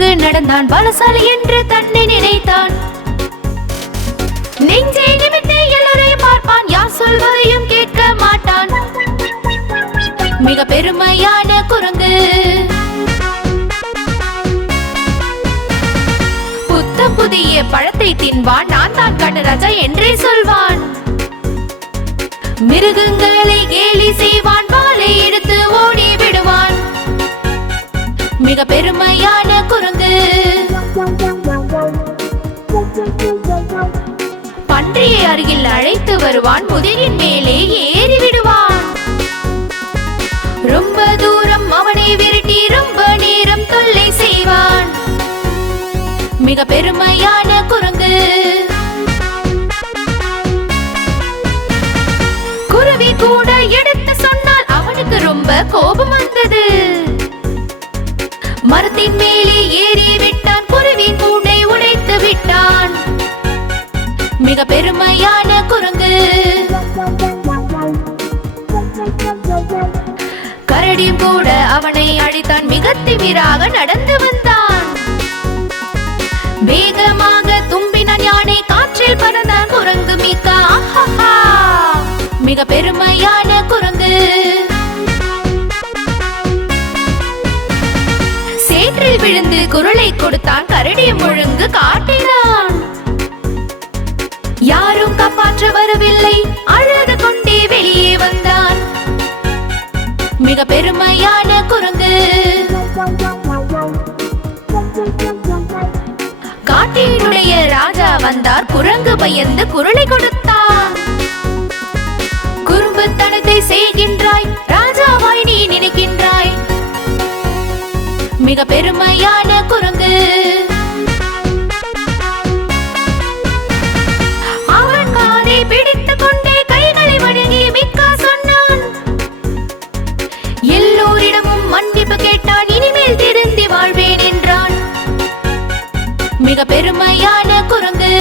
குரங்கு நடந்தான், பலசாலி என்று தன்னை நினைத்தான். நெஞ்சை நிமிர்த்தி எல்லோரையும் பார்ப்பான், யார் சொல்வதையும் கேட்க மாட்டான். மிக பெருமையான குரங்கு. புத்தம் புதிய பழத்தை தின்பான், நான் தான் காட்டு ராஜா என்றே சொல்வான். மிருகங்களை கேலி செய்வான், வாளை எடுத்து ஓடி விடுவான். மிக பெருமையான குரங்கு. பன்றியை அருகில் அழைத்து வருவான், முதுகின் மேலே ஏறி விடுவான். ரொம்ப தூரம் அவனை விரட்டி ரொம்ப நேரம் தொல்லை செய்வான். மிக பெருமையான குரங்கு. குருவி கூட எடுத்து சொன்னால் அவனுக்கு ரொம்ப கோபம் வந்தது. மரத்தின் மேலே ஏறி விட்டான், குருவின் கூண்டை உடைத்து விட்டான். மிக பெருமையான குரங்கு. கரடியும் கூட அவனை அடித்தான், மிக திமிராக நடந்து வந்தான். வேகமாக தும்பினான் யானை, காற்றில் பறந்தான் குரங்கு மீக்கா. மிக பெருமையான குரங்கு. சேற்றில் விழுந்து குரலை கொடுத்தான், கரடியும் ஒழுங்கு காட்டினான். யாரும் காப்பாற்ற வரவில்லை, அழுது கொண்டே வெளியே வந்தான். மிக பெருமையான குரங்கு. காட்டினுடைய ராஜா வந்தார், குரங்கு பயந்து குரலை கொடுத்தான். குறும்புத்தனத்தை செய்கின்றாய், ராஜாவாய் நீ நினைக்கின்றாய். மிக பெருமையான குரங்கு. அவன் காதை பிடித்துக் கொண்டே கைகளை வணங்கி மிக்கா சொன்னான். எல்லோரிடமும் மன்னிப்பு கேட்டான், இனிமேல் திருந்தி வாழ்வேன் என்றான். மிக பெருமையான குரங்கு.